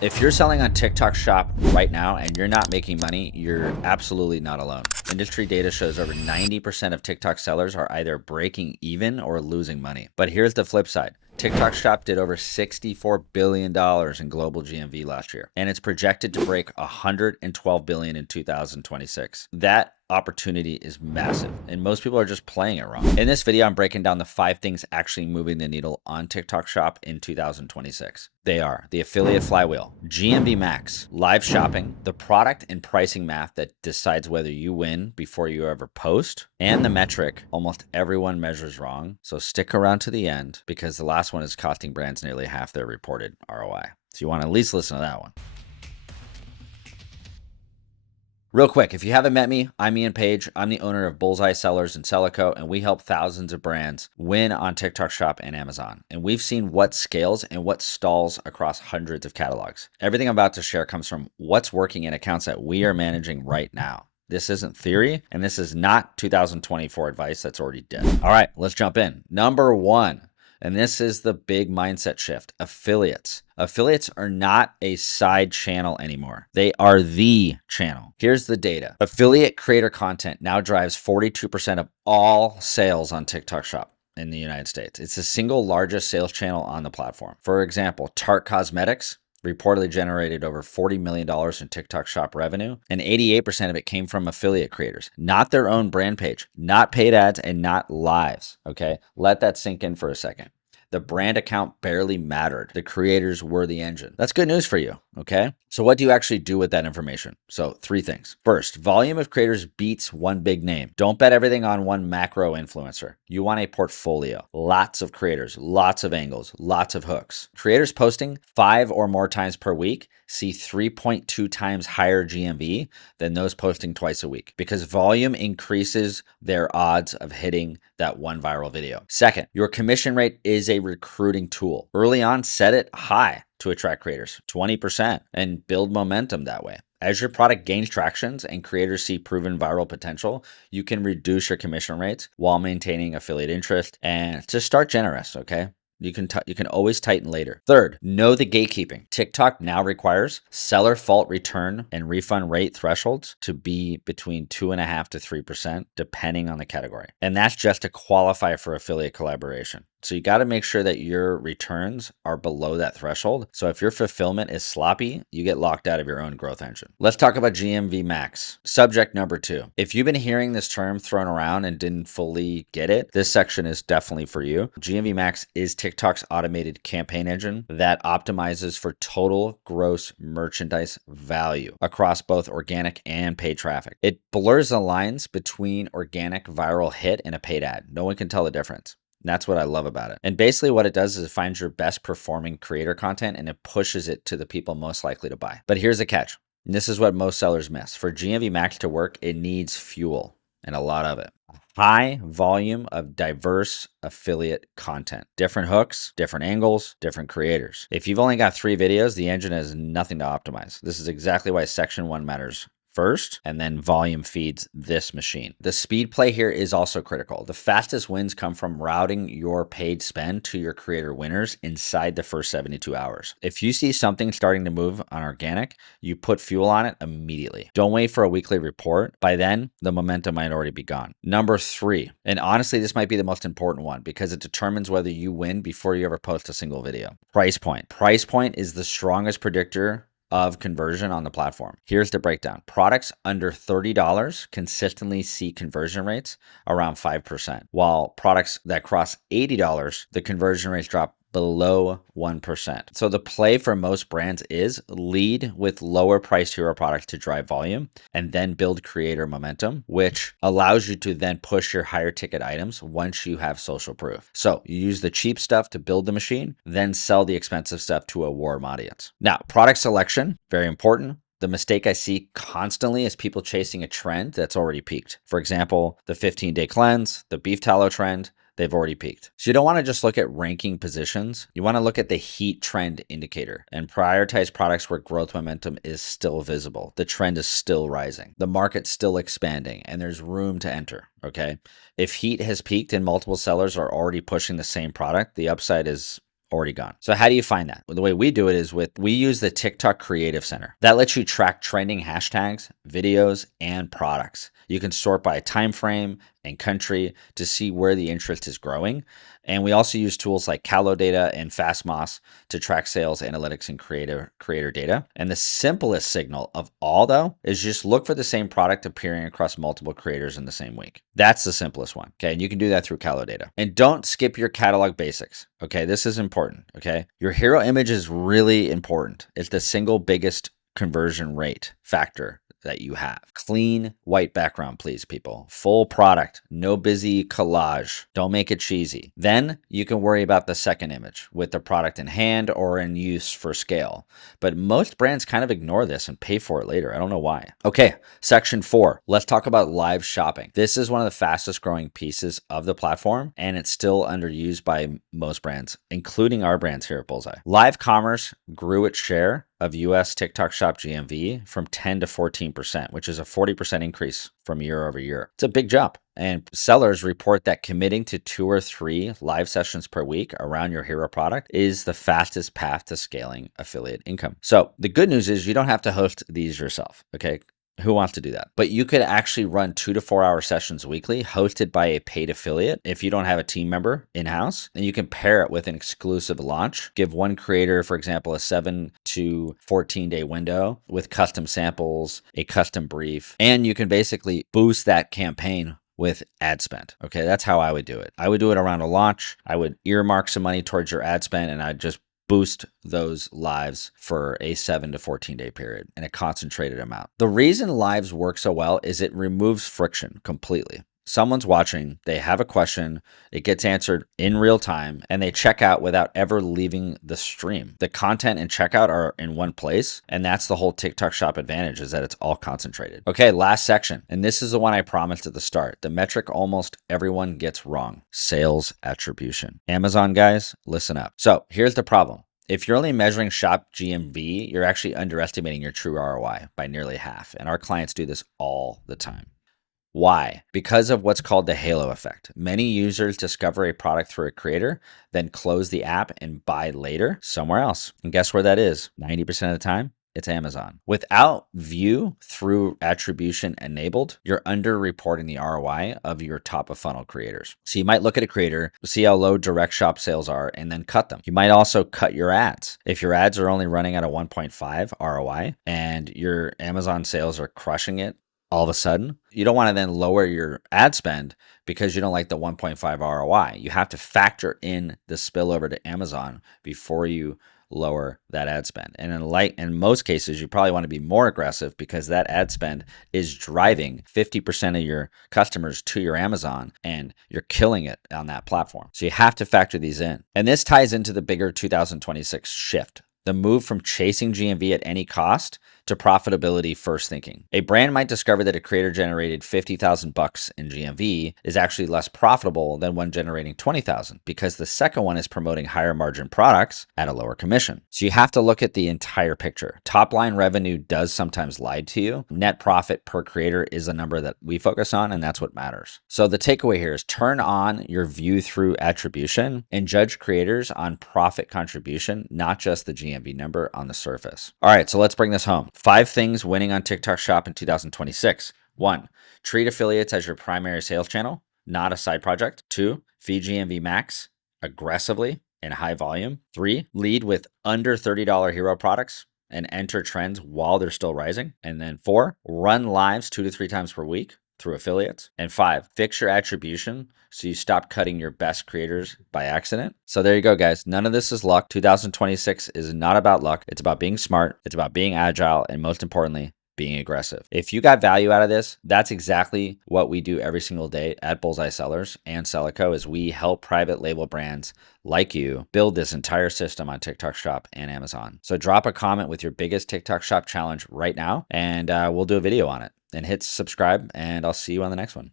If you're selling on TikTok Shop right now and you're not making money, you're absolutely not alone. Industry data shows over 90% of TikTok sellers are either breaking even or losing money. But here's the flip side. TikTok Shop did over $64 billion in global GMV last year, and it's projected to break $112 billion in 2026. That opportunity is massive, and most people are just playing it wrong. In this video, I'm breaking down the 5 things actually moving the needle on TikTok Shop in 2026. They are the affiliate flywheel, GMV Max, live shopping, the product and pricing math that decides whether you win before you ever post, and the metric almost everyone measures wrong. So stick around to the end because the last one is costing brands nearly half their reported ROI. So you want to at least listen to that one. Real quick, if you haven't met me, I'm Ian Page. I'm the owner of Bullseye Sellers and Sellico, and we help thousands of brands win on TikTok Shop and Amazon. And we've seen what scales and what stalls across hundreds of catalogs. Everything I'm about to share comes from what's working in accounts that we are managing right now. This isn't theory, and this is not 2024 advice that's already dead. All right, let's jump in. Number 1. And this is the big mindset shift, affiliates. Affiliates are not a side channel anymore. They are the channel. Here's the data. Affiliate creator content now drives 42% of all sales on TikTok Shop in the United States. It's the single largest sales channel on the platform. For example, Tarte Cosmetics reportedly generated over $40 million in TikTok Shop revenue, and 88% of it came from affiliate creators, not their own brand page, not paid ads, and not lives, okay? Let that sink in for a second. The brand account barely mattered. The creators were the engine. That's good news for you, okay? So what do you actually do with that information? So 3 things. First, volume of creators beats one big name. Don't bet everything on one macro influencer. You want a portfolio. Lots of creators, lots of angles, lots of hooks. Creators posting 5 or more times per week see 3.2 times higher GMV than those posting twice a week because volume increases their odds of hitting that one viral video. Second, your commission rate is a recruiting tool. Early on, set it high to attract creators, 20%, and build momentum that way. As your product gains tractions and creators see proven viral potential, you can reduce your commission rates while maintaining affiliate interest and just start generous, okay? You can always tighten later. Third, know the gatekeeping. TikTok now requires seller fault return and refund rate thresholds to be between 2.5% to 3%, depending on the category. And that's just to qualify for affiliate collaboration. So you got to make sure that your returns are below that threshold. So if your fulfillment is sloppy, you get locked out of your own growth engine. Let's talk about GMV Max. Subject number 2. If you've been hearing this term thrown around and didn't fully get it, this section is definitely for you. GMV Max is TikTok's automated campaign engine that optimizes for total gross merchandise value across both organic and paid traffic. It blurs the lines between organic viral hit and a paid ad. No one can tell the difference. That's what I love about it. And basically what it does is it finds your best performing creator content and it pushes it to the people most likely to buy. But here's the catch. And this is what most sellers miss. For GMV Max to work, it needs fuel and a lot of it. High volume of diverse affiliate content, different hooks, different angles, different creators. If you've only got 3 videos, the engine has nothing to optimize. This is exactly why section 1 matters first, and then volume feeds this machine. The speed play here is also critical. The fastest wins come from routing your paid spend to your creator winners inside the first 72 hours. If you see something starting to move on organic, you put fuel on it immediately. Don't wait for a weekly report. By then, the momentum might already be gone. Number 3, and honestly, this might be the most important one because it determines whether you win before you ever post a single video. Price point. Price point is the strongest predictor of conversion on the platform. Here's the breakdown. Products under $30 consistently see conversion rates around 5%, while products that cross $80, the conversion rates drop below 1%. So the play for most brands is lead with lower priced hero products to drive volume and then build creator momentum, which allows you to then push your higher ticket items once you have social proof. So you use the cheap stuff to build the machine, then sell the expensive stuff to a warm audience. Now, product selection, very important. The mistake I see constantly is people chasing a trend that's already peaked. For example, the 15-day cleanse, the beef tallow trend, they've already peaked. So you don't want to just look at ranking positions. You want to look at the heat trend indicator and prioritize products where growth momentum is still visible. The trend is still rising. The market's still expanding and there's room to enter, okay? If heat has peaked and multiple sellers are already pushing the same product, the upside is already gone. So how do you find that? Well, the way we do it is we use the TikTok Creative Center. That lets you track trending hashtags, videos, and products. You can sort by time frame and country to see where the interest is growing. And we also use tools like Callo Data and FastMoss to track sales, analytics, and creator data. And the simplest signal of all, though, is just look for the same product appearing across multiple creators in the same week. That's the simplest one. Okay. And you can do that through Callo Data. And don't skip your catalog basics. Okay. This is important. Okay. Your hero image is really important. It's the single biggest conversion rate factor that you have. Clean white background, please, people. Full product, no busy collage. Don't make it cheesy. Then you can worry about the second image with the product in hand or in use for scale. But most brands kind of ignore this and pay for it later. I don't know why. Okay, section 4. Let's talk about live shopping. This is one of the fastest growing pieces of the platform, and it's still underused by most brands, including our brands here at Bullseye. Live commerce grew its share of US TikTok Shop GMV from 10 to 14%, which is a 40% increase from year over year. It's a big jump. And sellers report that committing to 2 or 3 live sessions per week around your hero product is the fastest path to scaling affiliate income. So the good news is you don't have to host these yourself, okay? Who wants to do that? But you could actually run 2 to 4 hour sessions weekly hosted by a paid affiliate if you don't have a team member in-house. And you can pair it with an exclusive launch. Give one creator, for example, a 7 to 14 day window with custom samples, a custom brief, and you can basically boost that campaign with ad spend. Okay, that's how I would do it. I would do it around a launch. I would earmark some money towards your ad spend, and I'd just boost those lives for a 7 to 14 day period in a concentrated amount. The reason lives work so well is it removes friction completely. Someone's watching, they have a question, it gets answered in real time, and they check out without ever leaving the stream. The content and checkout are in one place, and that's the whole TikTok Shop advantage, is that it's all concentrated. Okay, last section, and this is the one I promised at the start, the metric almost everyone gets wrong: sales attribution. Amazon guys, listen up. So here's the problem. If you're only measuring shop GMV, you're actually underestimating your true ROI by nearly half, and our clients do this all the time. Why? Because of what's called the halo effect. Many users discover a product through a creator, then close the app and buy later somewhere else. And guess where that is? 90% of the time, it's Amazon. Without view through attribution enabled, you're underreporting the ROI of your top of funnel creators. So you might look at a creator, see how low direct shop sales are, and then cut them. You might also cut your ads. If your ads are only running at a 1.5 ROI and your Amazon sales are crushing it, all of a sudden, you don't want to then lower your ad spend because you don't like the 1.5 ROI. You have to factor in the spillover to Amazon before you lower that ad spend. And in most cases, you probably want to be more aggressive because that ad spend is driving 50% of your customers to your Amazon, and you're killing it on that platform. So you have to factor these in. And this ties into the bigger 2026 shift, the move from chasing GMV at any cost to profitability first thinking. A brand might discover that a creator generated $50,000 in GMV is actually less profitable than one generating $20,000 because the second one is promoting higher margin products at a lower commission. So you have to look at the entire picture. Top line revenue does sometimes lie to you. Net profit per creator is the number that we focus on, and that's what matters. So the takeaway here is turn on your view through attribution and judge creators on profit contribution, not just the GMV number on the surface. All right, so let's bring this home. 5 things winning on TikTok Shop in 2026. 1, treat affiliates as your primary sales channel, not a side project. 2, feed GMV Max aggressively in high volume. 3, lead with under $30 hero products and enter trends while they're still rising. And then 4, run lives 2 to 3 times per week through affiliates. And 5, fix your attribution so you stop cutting your best creators by accident. So there you go, guys. None of this is luck. 2026 is not about luck. It's about being smart. It's about being agile. And most importantly, being aggressive. If you got value out of this, that's exactly what we do every single day at Bullseye Sellers and Sellico, is we help private label brands like you build this entire system on TikTok Shop and Amazon. So drop a comment with your biggest TikTok Shop challenge right now, and we'll do a video on it. And hit subscribe, and I'll see you on the next one.